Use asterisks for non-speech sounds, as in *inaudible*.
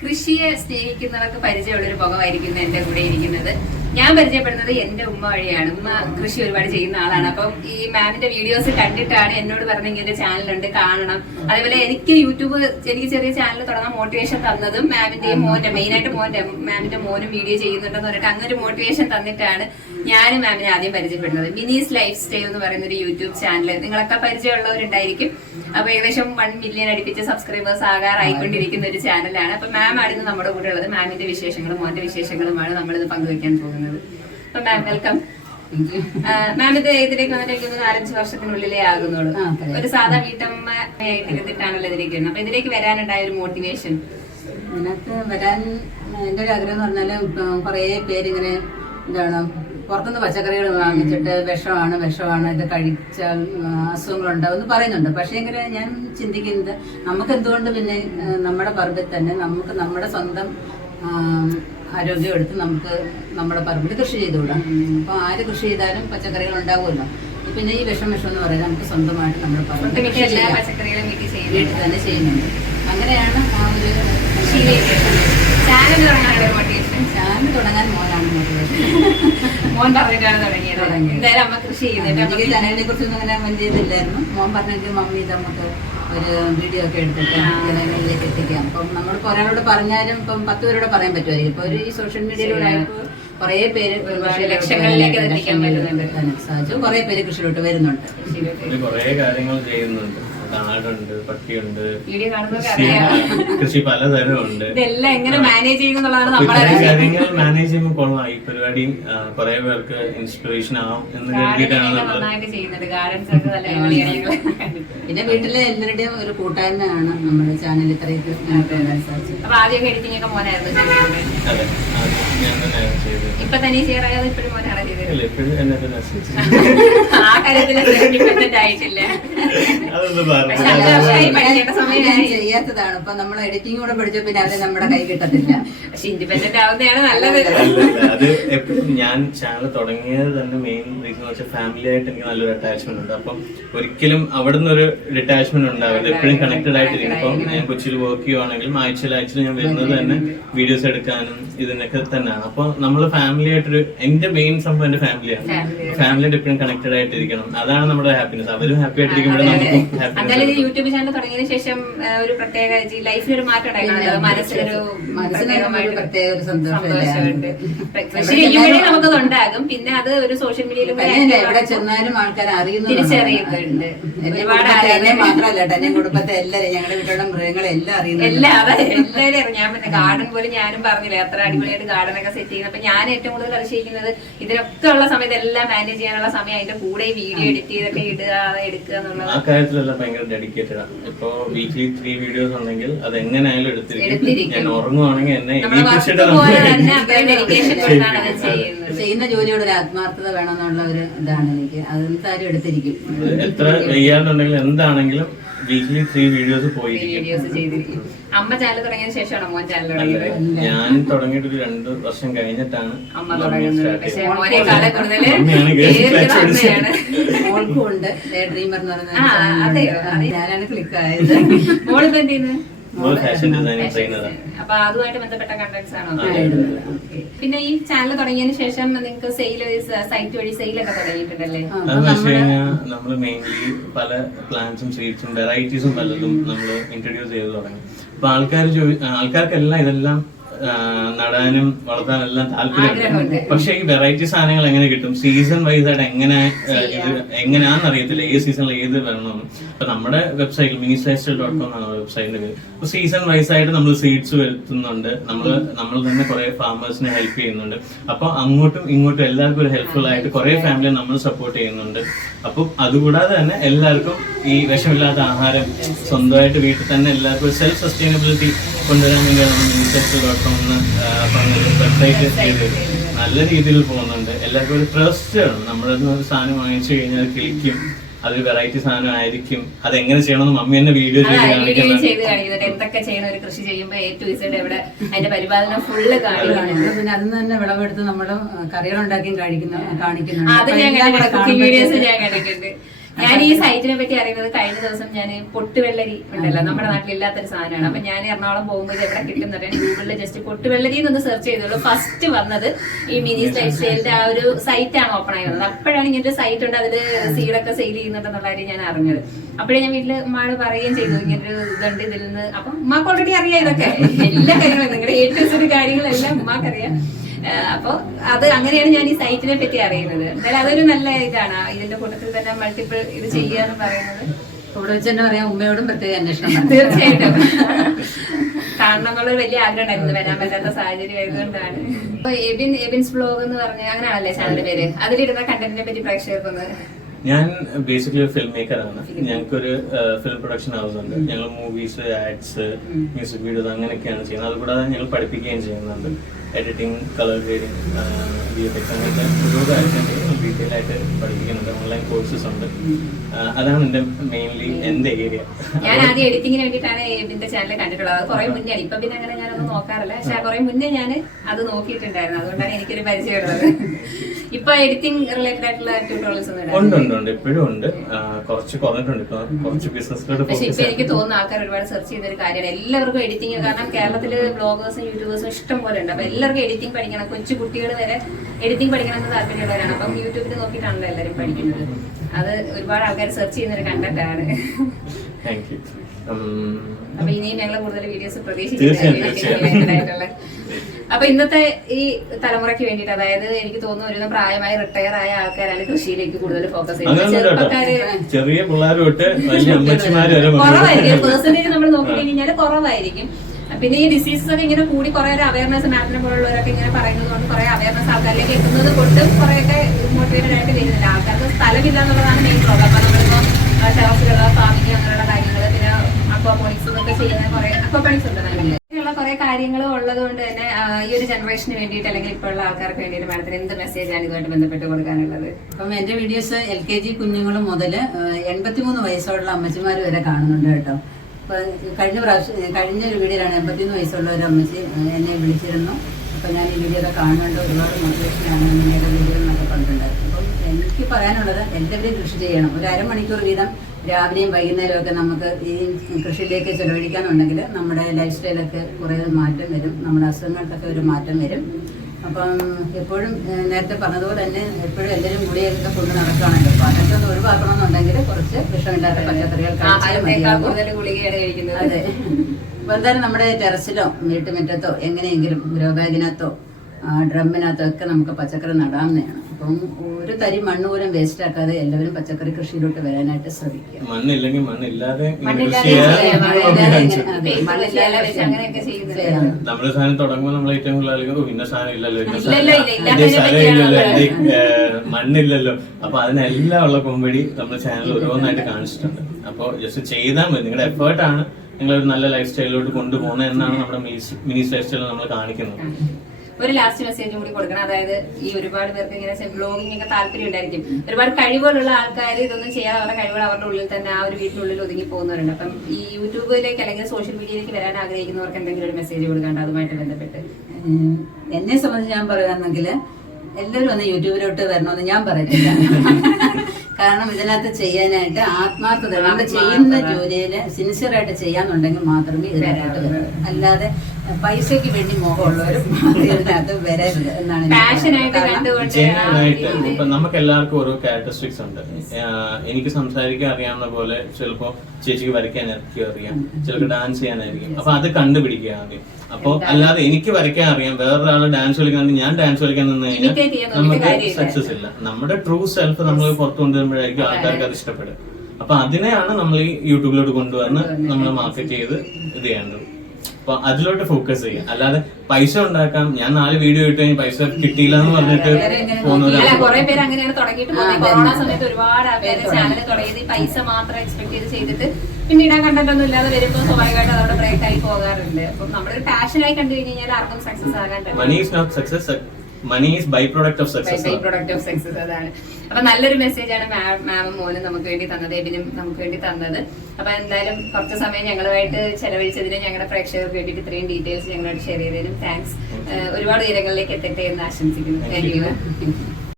കൃഷിയെ സ്നേഹിക്കുന്നവർക്ക് പരിചയമുള്ള ഒരു മുഖമായിരിക്കും എന്റെ കൂടെ ഇരിക്കുന്നത്. ഞാൻ പരിചയപ്പെടുന്നത് എന്റെ ഉമ്മ വഴിയാണ്. ഉമ്മ കൃഷി ഒരുപാട് ചെയ്യുന്ന ആളാണ്. അപ്പം ഈ മാമിന്റെ വീഡിയോസ് കണ്ടിട്ടാണ് എന്നോട് പറഞ്ഞ ഇങ്ങനെ ചാനലുണ്ട് കാണണം. അതേപോലെ എനിക്ക് യൂട്യൂബ് എനിക്ക് ചെറിയ ചാനൽ തുടങ്ങാൻ മോട്ടിവേഷൻ തന്നതും മാമിന്റെയും മോന്റെ മെയിൻ ആയിട്ട് മോന്റെ മാമിന്റെ മോനും വീഡിയോ ചെയ്യുന്നുണ്ടെന്ന് പറഞ്ഞിട്ട് അങ്ങനെ ഒരു മോട്ടിവേഷൻ തന്നിട്ടാണ് ഞാൻ മാമിനെ ആദ്യം പരിചയപ്പെടുന്നത്. മിനീസ് ലൈഫ് സ്റ്റൈൽ എന്ന് പറയുന്ന ഒരു യൂട്യൂബ് ചാനൽ നിങ്ങളൊക്കെ പരിചയമുള്ളവരുണ്ടായിരിക്കും. അപ്പൊ ഏകദേശം വൺ മില്യൺ അടുപ്പിച്ച സബ്സ്ക്രൈബേഴ്സ് ആകാറായിക്കൊണ്ടിരിക്കുന്ന ഒരു ചാനലാണ് അപ്പൊ മാം ആണ് ഇന്ന് നമ്മുടെ കൂടെ ഉള്ളത്. മാമിന്റെ വിശേഷങ്ങളും മോന്റെ വിശേഷങ്ങളുമാണ് നമ്മൾ ഇത് പങ്കുവയ്ക്കാൻ പോകുന്നത്. അപ്പൊ മാം വെൽക്കം മാം ഇത് ഇതിലേക്ക് വന്നിട്ട് എനിക്ക് നാലഞ്ച് വർഷത്തിനുള്ളിലേ ആകുന്നുള്ളൂ. ഒരു സാധാ വീട്ടമ്മ ആയിട്ട് ഇരുന്നിട്ടാണല്ലോ ഇതിലേക്ക് വരുന്നത് അപ്പൊ ഇതിലേക്ക് വരാനുണ്ടായ ഒരു മോട്ടിവേഷൻ ഇതിനകത്ത് വരാൻ എന്റെ ഒരു ആഗ്രഹം എന്ന് പറഞ്ഞാൽ കുറേ പേരിങ്ങനെ എന്താണ് പുറത്തുനിന്ന് പച്ചക്കറികൾ വാങ്ങിച്ചിട്ട് വിഷമാണ് വിഷമാണ് ഇത് കഴിച്ചാൽ ആ, അസുഖങ്ങളുണ്ടാവും എന്ന് പറയുന്നുണ്ട്. പക്ഷേ ഇങ്ങനെ ഞാൻ ചിന്തിക്കുന്നത് നമുക്ക് എന്തുകൊണ്ട് പിന്നെ നമ്മുടെ പറമ്പിൽ തന്നെ നമുക്ക് നമ്മുടെ സ്വന്തം ആരോഗ്യം എടുത്ത് നമുക്ക് നമ്മുടെ പറമ്പിൽ കൃഷി ചെയ്തുകൂടാം. അപ്പോൾ ആര് കൃഷി ചെയ്താലും പച്ചക്കറികൾ ഉണ്ടാവുമല്ലോ. പിന്നെ ഈ വിഷം വിഷം എന്ന് പറയുന്നത് നമുക്ക് സ്വന്തമായിട്ട് നമ്മുടെ പറമ്പിൽ വീട്ടിൽ തന്നെ ചെയ്യുന്നുണ്ട്. അങ്ങനെയാണ് ആ ഒരു ചാനൽ തുടങ്ങാനുള്ള തുടങ്ങാൻ മോനാണ് മോൻ പറഞ്ഞിട്ടാണ് തുടങ്ങിയത്. തുടങ്ങിയത്. എന്തായാലും അമ്മ കൃഷി ചാനലിനെ കുറിച്ചൊന്നും അങ്ങനെ വലിയ ഇതില്ലായിരുന്നു. മോൻ പറഞ്ഞെങ്കിൽ മമ്മി ഇത് നമുക്ക് ഒരു വീഡിയോ ഒക്കെ എടുത്തിട്ട് ജനങ്ങളിലേക്ക് എത്തിക്കാം. അപ്പം നമ്മളിപ്പോൾ ഒരാളോട് പറഞ്ഞാലും ഇപ്പം പത്ത് പേരോട് പറയാൻ പറ്റുമായിരിക്കും. ഇപ്പൊ ഒരു ഈ സോഷ്യൽ മീഡിയയിലൂടെ കുറേ പേര് ലക്ഷങ്ങളിലേക്ക് സാധിച്ചു. കുറേ പേര് കൃഷിയിലോട്ട് വരുന്നുണ്ട്. കുറേ കാര്യങ്ങൾ ചെയ്യുന്നുണ്ട്. ആടുണ്ട് പട്ടിയുണ്ട്. കൃഷി പലതരമുണ്ട് ഇതെല്ലാം എങ്ങനെ മാനേജ് ചെയ്യുന്നുള്ളതാണ് കാര്യങ്ങൾ മാനേജ് ചെയ്യുമ്പോൾ കൊള്ളാം. ഈ പരിപാടി കുറെ പേർക്ക് ഇൻസ്പിറേഷൻ ആവും എന്ന് കരുതിയിട്ടാണ് പിന്നെ വീട്ടിലെ എല്ലാവരുടെയും ഒരു കൂട്ടായ്മയാണ് നമ്മുടെ ചാനൽ ഇത്രയൊക്കെ ഇപ്പൊ തന്നെ ഷെയർ ഇപ്പോഴും മോനാണ് ചെയ്തത്? *laughs* ആ കാര്യത്തിൽ ആയിട്ടില്ല ചെയ്യാത്തതാണ്. ഇപ്പൊ നമ്മൾ എഡിറ്റിംഗ് കൂടെ പഠിച്ച പിന്നെ അത് നമ്മുടെ കൈ കിട്ടത്തില്ല. പക്ഷെ ഇൻഡിപെൻഡന്റ് ആവുന്നതാണ് നല്ലത്. അത്. എപ്പോഴും ഞാൻ ചാനൽ തുടങ്ങിയത് തന്നെ മെയിൻ റീസൺ വെച്ചാൽ ഫാമിലി ആയിട്ട് എനിക്ക് നല്ലൊരു അറ്റാച്ച്മെന്റ് ഉണ്ട്. അപ്പം ഒരിക്കലും അവിടെ ഒരു ഡിറ്റാച്ച്മെന്റ് ഉണ്ടാവില്ല. എപ്പോഴും കണക്റ്റഡ് ആയിട്ടിരിക്കും. ഇപ്പം ഞാൻ കൊച്ചിയിൽ വർക്ക് ചെയ്യുവാണെങ്കിലും ആഴ്ചയിൽ ആഴ്ചയിൽ ഞാൻ വരുന്നത് തന്നെ വീഡിയോസ് എടുക്കാനും ഇതിനൊക്കെ തന്നെയാണ്. അപ്പൊ നമ്മൾ ഫാമിലി ആയിട്ടൊരു എന്റെ മെയിൻ സംഭവം എന്റെ ഫാമിലിയാണ് ഫാമിലിയായിട്ട് എപ്പോഴും കണക്റ്റഡ് ആയിട്ടിരിക്കണം. അതാണ് നമ്മുടെ ഹാപ്പിനെസ് അവരും ഹാപ്പി ആയിട്ടിരിക്കുമ്പോൾ നമുക്കും എന്തായാലും ഈ യൂട്യൂബ് ചാനൽ തുടങ്ങിയതിനു ശേഷം ഒരു പ്രത്യേക ലൈഫിൽ ഒരു മാറ്റം ഉണ്ടായിരുന്നു മനസ്സിലൊരു മനസ്സിന് ഒരു പ്രത്യേക ഒരു സന്തോഷമുണ്ട്. സന്തോഷമില്ല കൃഷി ചെയ്യുമ്പോഴേ നമുക്കത് ഉണ്ടാകും പിന്നെ അത് ഒരു സോഷ്യൽ മീഡിയയിലും തന്നെയല്ല എവിടെ ചെന്നാലും ആൾക്കാർ അറിയുന്നു തിരിച്ചറിയുന്നുണ്ട്. എന്നെ ഒരുപാട് കുടുംബത്തെ എന്നെ മാത്രമല്ല കേട്ടോ കുടുംബത്തെ എല്ലാവരും ഞങ്ങളുടെ വീട്ടിലുള്ള മൃഗങ്ങളെ എല്ലാം അറിയുന്നു എല്ലാ അതെ എല്ലാവരും അറിയാം. ഞാൻ പിന്നെ ഗാർഡൻ പോലും ഞാനും പറഞ്ഞില്ല. എത്ര അടിപൊളിയായിട്ട് ഗാർഡൻ ഒക്കെ സെറ്റ് ചെയ്യുന്നത് അപ്പൊ ഞാൻ ഏറ്റവും കൂടുതൽ അതിശയിക്കുന്നത് ഇതിനൊക്കെ ഉള്ള സമയത്ത് എല്ലാം മാനേജ് ചെയ്യാനുള്ള സമയം അതിന്റെ കൂടെ വീഡിയോ എഡിറ്റ് ചെയ്തൊക്കെ ഇടുക എടുക്കുക എന്നുള്ളത്. കാര്യത്തിലെല്ലാം ഭയങ്കര ഡെഡിക്കേറ്റഡ് ആണ് ഇപ്പൊ വീക്ക്ലി ത്രീ വീഡിയോസ് ഉണ്ടെങ്കിൽ അത് എങ്ങനെയായാലും എടുത്തിരിക്കും. ഞാൻ ഉറങ്ങുവാണെങ്കിൽ എന്നെ എണീപ്പിച്ചിട്ട് ചെയ്യുന്ന ജോലിയോട് ഒരു ആത്മാർത്ഥത വേണമെന്നുള്ള ഒരു ഇതാണ് എനിക്ക്. അതെന്തായാലും എടുത്തിരിക്കും. എത്ര വയ്യാന്നുണ്ടെങ്കിൽ എന്താണെങ്കിലും വീക്ക്ലി ത്രീ വീഡിയോസ് പോയിരിക്കും. വീഡിയോസ് ചെയ്തിരിക്കും. അമ്മ ചാനൽ തുടങ്ങിയതിന് ശേഷമാണ് മോൻ ചാനൽ തുടങ്ങിയത്? ഞാൻ തുടങ്ങിയിട്ട് ഒരു രണ്ട് വർഷം കഴിഞ്ഞിട്ടാണ് അമ്മ തുടങ്ങുന്നത്. start മോനെ കാലം മോൾക്കും ഉണ്ട്. ഡ്രീമർ എന്ന് പറയുന്ന ആ, ഒരു channel അതെയോ? ഞാനാണ് ക്ലിക്ക് ആയത്. *laughs* മോളിപ്പോ എന്ത് ചെയ്യുന്നത്? ഫാഷൻ ഡിസൈനിങ് ട്രെയിനറാണ് അപ്പൊ അതുമായിട്ട് ബന്ധപ്പെട്ട കണ്ടന്റ്സ് ആണോ ആ, പിന്നെ ഈ ചാനൽ തുടങ്ങിയതിന് ശേഷം നിങ്ങൾക്ക് സെയിൽ സൈറ്റ് വഴി സെയിൽ ഒക്കെ തുടങ്ങിയിട്ടുണ്ടല്ലേ? ആ, അപ്പൊ അതെന്ന് വെച്ച് കഴിഞ്ഞാൽ നമ്മൾ മെയിൻലി പല പ്ലാന്റ്സും സ്വീറ്റ്സും വെറൈറ്റീസും പലതും നമ്മൾ ഇൻട്രൊഡ്യൂസ് ചെയ്ത് തുടങ്ങി. അപ്പൊ ആൾക്കാർ ആൾക്കാർക്കെല്ലാം ഇതെല്ലാം നടാനും വളർത്താനും എല്ലാം താല്പര്യമുണ്ട്. പക്ഷെ ഈ വെറൈറ്റി സാധനങ്ങൾ എങ്ങനെ കിട്ടും? സീസൺ വൈസ് ആയിട്ട് എങ്ങനെ ഇത് എങ്ങനെയാണെന്ന് അറിയത്തില്ല. ഏത് സീസണിൽ ഏത് വരണം? അപ്പൊ നമ്മുടെ വെബ്സൈറ്റിൽ മിനി സ്റ്റൈൽ ഡോട്ട് കോം ആണ് വെബ്സൈറ്റിന്റെ പേര് അപ്പൊ സീസൺ വൈസ് ആയിട്ട് നമ്മൾ സീഡ്സ് വരുത്തുന്നുണ്ട്. നമ്മൾ നമ്മൾ തന്നെ കുറെ ഫാമേഴ്സിനെ ഹെൽപ്പ് ചെയ്യുന്നുണ്ട്. അപ്പൊ അങ്ങോട്ടും ഇങ്ങോട്ടും എല്ലാവർക്കും ഒരു ഹെൽപ്ഫുൾ ആയിട്ട് കുറെ ഫാമിലിയെ നമ്മൾ സപ്പോർട്ട് ചെയ്യുന്നുണ്ട്. അപ്പൊ അതുകൂടാതെ തന്നെ എല്ലാവർക്കും ഈ വിഷമില്ലാത്ത ആഹാരം സ്വന്തമായിട്ട് വീട്ടിൽ തന്നെ എല്ലാവർക്കും സെൽഫ് സസ്റ്റൈനബിലിറ്റി കൊണ്ടുവരാൻ വേണ്ടിയാണ് സ്റ്റൈൽ ഡോട്ട് കോം എന്ന് പറഞ്ഞൊരു വെബ്സൈറ്റ് ചെയ്ത് നല്ല രീതിയിൽ പോകുന്നുണ്ട്. എല്ലാവർക്കും ഒരു ട്രസ്റ്റ് ആണ് നമ്മുടെ ഒരു സാധനം വാങ്ങിച്ചു കഴിഞ്ഞാൽ കിളിക്കും. അതൊരു വെറൈറ്റി സാധനം ആയിരിക്കും. അത് എങ്ങനെ ചെയ്യണമെന്ന് മമ്മി തന്നെ വീഡിയോ ചെയ്ത് കാണിക്കുന്നുണ്ട്. എന്തൊക്കെ ചെയ്യണം ഒരു കൃഷി ചെയ്യുമ്പോൾ എ ടു ഇസഡ് എവിടെ അതിന്റെ പരിപാലനം ഫുള്ള് കാണിക്കുന്നുണ്ട്. പിന്നെ അതിൽ നിന്ന് തന്നെ വിളവെടുത്ത് നമ്മൾ കറികൾ ഉണ്ടാക്കിയും കാണിക്കുന്നു കാണിക്കുന്നു അത് ഞാൻ വീഡിയോസ് കാണുമ്പോഴത്തേക്ക് ഞാൻ കണ്ടിട്ടുണ്ട്. ഞാൻ ഈ സൈറ്റിനെ പറ്റി അറിയുന്നത് കഴിഞ്ഞ ദിവസം ഞാൻ പൊട്ടുവെള്ളരി ഉണ്ടല്ലോ നമ്മുടെ നാട്ടിൽ ഇല്ലാത്തൊരു സാധനമാണ്. അപ്പൊ ഞാൻ എറണാകുളം പോകുമ്പോൾ എവിടെ കിട്ടുന്നുണ്ട് ഗൂഗിളിൽ ജസ്റ്റ് പൊട്ടുവെള്ളരി എന്ന് സെർച്ച് ചെയ്തോളൂ. ഫസ്റ്റ് വന്നത് ഈ മിനി ലൈഫ് സ്റ്റൈലിന്റെ ആ ഒരു സൈറ്റ് ആണ് ഓപ്പൺ ആയി വന്നത് അപ്പോഴാണ് ഇങ്ങനത്തെ സൈറ്റ് ഉണ്ട് അതിൽ സീഡൊക്കെ സെയിൽ ചെയ്യുന്നുണ്ടെന്നുള്ള കാര്യം ഞാൻ അറിഞ്ഞത്. അപ്പോഴേ ഞാൻ വീട്ടിൽ ഉമ്മാട് പറയുകയും ചെയ്തു ഇങ്ങനൊരു ഇതുണ്ട് ഇതിൽ നിന്ന്. അപ്പൊ ഉമ്മാക്ക് ഓൾറെഡി അറിയാം ഇതൊക്കെ. എല്ലാ കാര്യങ്ങളും നിങ്ങളുടെ ഏറ്റവും ചെറിയ കാര്യങ്ങളെല്ലാം ഉമ്മാക്കറിയാം ഏഹ് അപ്പൊ അത് അങ്ങനെയാണ് ഞാൻ ഈ സൈറ്റിനെ പറ്റി അറിയുന്നത്. എന്നാലും അതൊരു നല്ല ഇതാണ്. ഇതിന്റെ കൂട്ടത്തിൽ തന്നെ മൾട്ടിപ്പിൾ ഇത് ചെയ്യാന്ന് എന്ന് പറയുന്നത്. ഇവിടെ വെച്ച് തന്നെ പറയാം ഉമ്മയോടും പ്രത്യേക അന്വേഷണം. തീർച്ചയായിട്ടും. കാരണം നമ്മളൊരു വലിയ ആഗ്രഹം ഉണ്ടായിരുന്നു വരാൻ പറ്റാത്ത സാഹചര്യം ആയതുകൊണ്ടാണ്. അപ്പൊ എബിൻ എബിൻസ് ബ്ലോഗ് എന്ന് പറഞ്ഞ അങ്ങനെയാണല്ലേ ചാനലിന്റെ പേര്? അതിലിടുന്ന കണ്ടന്റിനെ പറ്റി പ്രേക്ഷകർക്കൊന്ന് ഞാൻ ബേസിക്കലി ഒരു ഫിലിം മേക്കറാണ് ഞങ്ങൾക്കൊരു ഫിലിം പ്രൊഡക്ഷൻ ഹൗസ് ഉണ്ട്. ഞങ്ങൾ മൂവീസ് ആഡ്സ് മ്യൂസിക് വീഡിയോസ് അങ്ങനെയൊക്കെയാണ് ചെയ്യുന്നത്. അതുകൂടാതെ ഞങ്ങൾ പഠിപ്പിക്കുകയും ചെയ്യുന്നുണ്ട്. Editing colour grading F X അങ്ങനത്തെ കാര്യങ്ങൾ ഡീറ്റെയിൽ ആയിട്ട് പഠിപ്പിക്കുന്നുണ്ട്. ഓൺലൈൻ കോഴ്സസ് ഉണ്ട്. അതാണ് എന്റെ മെയിൻലി എന്റെ ഏരിയ ഞാൻ ആദ്യം എഡിറ്റിംഗിന് വേണ്ടിയിട്ടാണ് എബിന്റെ ചാനൽ കണ്ടിട്ടുള്ളത്. അത് കുറെ മുന്നേ ഇപ്പൊ പിന്നെ അങ്ങനെ ഞാനൊന്നും നോക്കാറില്ല. പക്ഷെ കുറെ മുന്നേ ഞാൻ അത് നോക്കിയിട്ടുണ്ടായിരുന്നു. അതുകൊണ്ടാണ് എനിക്കൊരു പരിചയമുള്ളത് *laughs* ഇപ്പൊ എഡിറ്റിംഗ് റിലേറ്റഡ് ആയിട്ടുള്ള ട്യൂട്ടോറിയൽസ് ഉണ്ട് ഉണ്ട് ഉണ്ട്. ഇപ്പോഴും ഉണ്ട്. കുറച്ച് കുറഞ്ഞിട്ടുണ്ട്. ഇപ്പൊ കുറച്ച് ബിസിനസ്സിലോട്ട് പക്ഷെ ഇപ്പൊ എനിക്ക് തോന്നുന്ന ആൾക്കാർ ഒരുപാട് സെർച്ച് ചെയ്ത ഒരു കാര്യമാണ്. എല്ലാവർക്കും എഡിറ്റിംഗ് കാരണം കേരളത്തിൽ ബ്ലോഗേഴ്സും യൂട്യൂബേഴ്സും ഇഷ്ടം പോലെ ഉണ്ട്. അപ്പൊ എല്ലാവർക്കും എഡിറ്റിംഗ് പഠിക്കണം. കൊച്ചു കുട്ടികൾ വരെ എഡിറ്റിംഗ് പഠിക്കണം എന്ന് താല്പര്യമുള്ളവരാണ്. അപ്പം യൂട്യൂബിൽ നോക്കിയിട്ടാണല്ലോ എല്ലാവരും പഠിക്കുന്നത്. അത് ഒരുപാട് ആൾക്കാർ സെർച്ച് ചെയ്യുന്ന ഒരു കണ്ടന്റ് ആണ് അപ്പൊ ഇനിയും ഞങ്ങൾ കൂടുതൽ വീഡിയോസ് പ്രതീക്ഷിച്ചിട്ടുണ്ടായിട്ടുള്ള അപ്പൊ ഇന്നത്തെ ഈ തലമുറയ്ക്ക് വേണ്ടിയിട്ട് അതായത് എനിക്ക് തോന്നുന്നു ഒരു പ്രായമായി റിട്ടയർ ആയ ആൾക്കാരാണ് കൃഷിയിലേക്ക് കൂടുതൽ ഫോക്കസ് ചെയ്യുന്നത്. ചെറുപ്പക്കാര് ചെറിയ പിള്ളേർ തൊട്ട് അമ്മച്ചിമാര് വരെ കുറവായിരിക്കും. *laughs* പേഴ്സന്റേജ് നമ്മൾ നോക്കിക്കഴിഞ്ഞാൽ കുറവായിരിക്കും. പിന്നെ ഈ ഡിസീസസ് ഒക്കെ ഇങ്ങനെ കൂടി കുറെ ഒരു അവയർനെസ് മാറ്റിനെ പോലുള്ളവരൊക്കെ ഇങ്ങനെ പറയുന്നത് കൊണ്ട് കുറെ അവയർനെസ് ആൾക്കാരിലേക്ക് എത്തുന്നത് കൊണ്ട് കുറെയൊക്കെ മോട്ടിവേറ്റഡ് ആയിട്ട് വരുന്നില്ല. ആൾക്കാർക്ക് സ്ഥലമില്ല എന്നുള്ളതാണ് മെയിൻ പ്രോബ്ലം അപ്പൊ നമ്മളിപ്പോ ടെറസുകൾ ഫാമിംഗ് അങ്ങനെയുള്ള കാര്യങ്ങൾ പിന്നെ അക്വാപോണിക്സ് ഒക്കെ ചെയ്യുന്ന കുറെ അക്വാപോണിക്സ് ഉണ്ട് കുറെ കാര്യങ്ങൾ ഉള്ളത് കൊണ്ട് തന്നെ ഈ ഒരു ജനറേഷന് വേണ്ടിയിട്ട് അല്ലെങ്കിൽ ഇപ്പോൾ ഉള്ള ആൾക്കാർക്ക് വേണ്ടിയിട്ട് മാഡത്തിന് എന്ത് ആണ് ഇതുമായിട്ട് ബന്ധപ്പെട്ട് കൊടുക്കാനുള്ളത്? അപ്പം എന്റെ വീഡിയോസ് എൽ കെ ജി കുഞ്ഞുങ്ങൾ മുതൽ എൺപത്തിമൂന്ന് വയസ്സുള്ള അമ്മച്ചിമാർ വരെ കാണുന്നുണ്ട് കേട്ടോ. അപ്പൊ കഴിഞ്ഞ പ്രാവശ്യം കഴിഞ്ഞ ഒരു വീഡിയോയിലാണ് എൺപത്തിമൂന്ന് വയസ്സുള്ള ഒരു അമ്മച്ചി എന്നെ വിളിച്ചിരുന്നു. അപ്പൊ ഞാൻ ഈ വീഡിയോ ഒക്കെ കാണുന്നുണ്ട്. ഒരുപാട് മോട്ടിവേഷനാണ് വീഡിയോ എന്നൊക്കെ പറഞ്ഞിട്ടുണ്ടായിരുന്നു എനിക്ക് പറയാനുള്ളത് എല്ലാവരും കൃഷി ചെയ്യണം. ഒരു അരമണിക്കൂർ വീതം രാവിലെയും വൈകുന്നേരവും ഒക്കെ നമുക്ക് ഈ കൃഷിയിലേക്ക് ചെലവഴിക്കാന്നുണ്ടെങ്കിൽ നമ്മുടെ ലൈഫ് സ്റ്റൈലൊക്കെ കുറേ മാറ്റം വരും. നമ്മുടെ അസുഖങ്ങൾക്കൊക്കെ ഒരു മാറ്റം വരും. അപ്പം എപ്പോഴും നേരത്തെ പറഞ്ഞതുപോലെ തന്നെ എപ്പോഴും എല്ലാവരും ഗുളിയൊക്കെ കൊണ്ട് നടക്കുകയാണല്ലോ. അപ്പം അതൊക്കെ ഒന്ന് ഒഴിവാക്കണമെന്നുണ്ടെങ്കിൽ കുറച്ച് വിഷമില്ലാത്ത പച്ചക്കറികൾ കഴിച്ചാൽ അതെ. അപ്പം എന്തായാലും നമ്മുടെ ടെറസിലോ വീട്ടുമുറ്റത്തോ എങ്ങനെയെങ്കിലും ഗ്രോ ബാഗിനകത്തോ ആ, ഡ്രമ്മിനകത്തോ ഒക്കെ നമുക്ക് പച്ചക്കറി നടാവുന്നതാണ്. അപ്പം ഒരു തരി മണ്ണ് പോലും വേസ്റ്റ് ആക്കാതെ എല്ലാവരും പച്ചക്കറി കൃഷിയിലോട്ട് വരാനായിട്ട് ശ്രമിക്കുക. മണ്ണില്ലെങ്കിൽ മണ്ണില്ലാതെ നമ്മുടെ സാധനം തുടങ്ങുമ്പോൾ നമ്മൾ ഏറ്റവും കൂടുതൽ ആലോചിക്കും "ഓ, ഇന്ന സാധനം ഇല്ലല്ലോ ഇന്ന സ്ഥലം മണ്ണില്ലല്ലോ. അപ്പൊ അതിനെല്ലാം ഉള്ള കൊമ്പടി നമ്മുടെ ചാനൽ ഓരോന്നായിട്ട് കാണിച്ചിട്ടുണ്ട്. അപ്പൊ ജസ്റ്റ് ചെയ്താൽ മതി. നിങ്ങളുടെ എഫേർട്ടാണ് നിങ്ങൾ ഒരു നല്ല ലൈഫ് സ്റ്റൈലിലോട്ട് കൊണ്ടുപോകുന്നത് എന്നാണ് നമ്മുടെ മിനി ലൈഫ് സ്റ്റൈൽ നമ്മൾ കാണിക്കുന്നത്. ഒരു ലാസ്റ്റ് മെസ്സേജും കൂടി കൊടുക്കണം. അതായത് ഈ ഒരുപാട് പേർക്ക് ഇങ്ങനെ ബ്ലോഗിംഗ് ഒക്കെ താല്പര്യം ഉണ്ടായിരിക്കും. ഒരുപാട് കഴിവുകളുള്ള ആൾക്കാർ ഇതൊന്നും ചെയ്യാതെ അവരുടെ കഴിവുകൾ അവരുടെ ഉള്ളിൽ തന്നെ ആ ഒരു വീട്ടിനുള്ളിൽ ഒതുങ്ങി പോകുന്നവരുണ്ട്. അപ്പം ഈ യൂട്യൂബിലേക്ക് അല്ലെങ്കിൽ സോഷ്യൽ മീഡിയയിലേക്ക് വരാൻ ആഗ്രഹിക്കുന്നവർക്ക് എന്തെങ്കിലും ഒരു മെസ്സേജ് കൊടുക്കാണ്ട് അതുമായിട്ട് ബന്ധപ്പെട്ട്. എന്നെ സംബന്ധിച്ച് ഞാൻ പറയുകയാണെങ്കിൽ എല്ലാവരും ഒന്ന് യൂട്യൂബിലോട്ട് വരണമെന്ന് ഞാൻ പറയത്തില്ല. *laughs* കാരണം ഇതിനകത്ത് ചെയ്യാനായിട്ട് ആത്മാർത്ഥത നമ്മൾ ചെയ്യുന്ന ജോലിയിൽ സിൻസിയർ ആയിട്ട് ചെയ്യാന്നുണ്ടെങ്കിൽ മാത്രമേ ഇതിനകത്ത് അല്ലാതെ പൈസയ്ക്ക് വേണ്ടി മോഹമുള്ളവരും വരരുത് എന്നാണ് ഇപ്പൊ നമുക്ക് എല്ലാവർക്കും ഓരോ ക്യാരക്ടറിസ്റ്റിക്സ് ഉണ്ട്. എനിക്ക് സംസാരിക്കാൻ അറിയാവുന്ന പോലെ ചിലപ്പോ ചേച്ചിക്ക് വരയ്ക്കാനായിരിക്കും അറിയാം. ചിലപ്പോൾ ഡാൻസ് ചെയ്യാനായിരിക്കും. അപ്പൊ അത് കണ്ടുപിടിക്കുക ആദ്യം. അപ്പൊ അല്ലാതെ എനിക്ക് വരയ്ക്കാൻ അറിയാം. വേറൊരാൾ ഡാൻസ് കളിക്കാൻ ഞാൻ ഡാൻസ് കളിക്കാൻ നിന്ന് കഴിഞ്ഞാൽ നമുക്ക് സക്സസ് ഇല്ല. നമ്മുടെ ട്രൂ സെൽഫ് നമ്മൾ പുറത്തു കൊണ്ടുവരുമ്പോഴായിരിക്കും ആൾക്കാർക്ക് അത് ഇഷ്ടപ്പെടും അപ്പൊ അതിനെയാണ് നമ്മൾ ഈ യൂട്യൂബിലോട്ട് കൊണ്ടുവന്ന് നമ്മൾ മാർക്കറ്റ് ചെയ്ത് ഇത് ചെയ്യേണ്ടത്. അപ്പൊ അതിലോട്ട് ഫോക്കസ് ചെയ്യാം അല്ലാതെ പൈസ ഉണ്ടാക്കാം. ഞാൻ നാല് വീഡിയോ ഇട്ട് കഴിഞ്ഞ് പൈസ കിട്ടിയില്ല എന്ന് പറഞ്ഞിട്ട് അല്ല കുറെ പേര് അങ്ങനെയാണ് തുടങ്ങിയിട്ട് കൊറോണ സമയത്ത് ഒരുപാട് ആൾക്കാര് ചാനൽ തുടങ്ങിയത് ഈ പൈസ മാത്രം എക്സ്പെക്ട് ചെയ്ത് ചെയ്തിട്ട് പിന്നീട് ആ കണ്ടന്റ് ഒന്നും ഇല്ലാതെ വരുമ്പോൾ സ്വാഭാവികമായിട്ട് അതോടെ ബ്രേക്ക് ആയി പോകാറുണ്ട്. അപ്പം നമ്മളൊരു പാഷനായി കണ്ടു കഴിഞ്ഞാൽ ആർക്കും സക്സസ് ആകാൻ പറ്റും money is not success money is by product of by success product of success അതാണ്. അപ്പൊ നല്ലൊരു മെസ്സേജ് ആണ് മാമും മോനും നമുക്ക് വേണ്ടി തന്നത് എബിനും നമുക്ക് വേണ്ടി തന്നത്. അപ്പൊ എന്തായാലും കുറച്ച് സമയം ഞങ്ങളുമായിട്ട് ചെലവഴിച്ചതിന് ഞങ്ങളുടെ പ്രേക്ഷകർക്ക് വേണ്ടിയിട്ട് ഇത്രയും ഡീറ്റെയിൽസ് ഞങ്ങളോട് ഷെയർ ചെയ്തതിനും താങ്ക്സ് ഒരുപാട് ഉയരങ്ങളിലേക്ക് എത്തട്ടെ എന്ന് ആശംസിക്കുന്നു. Thank you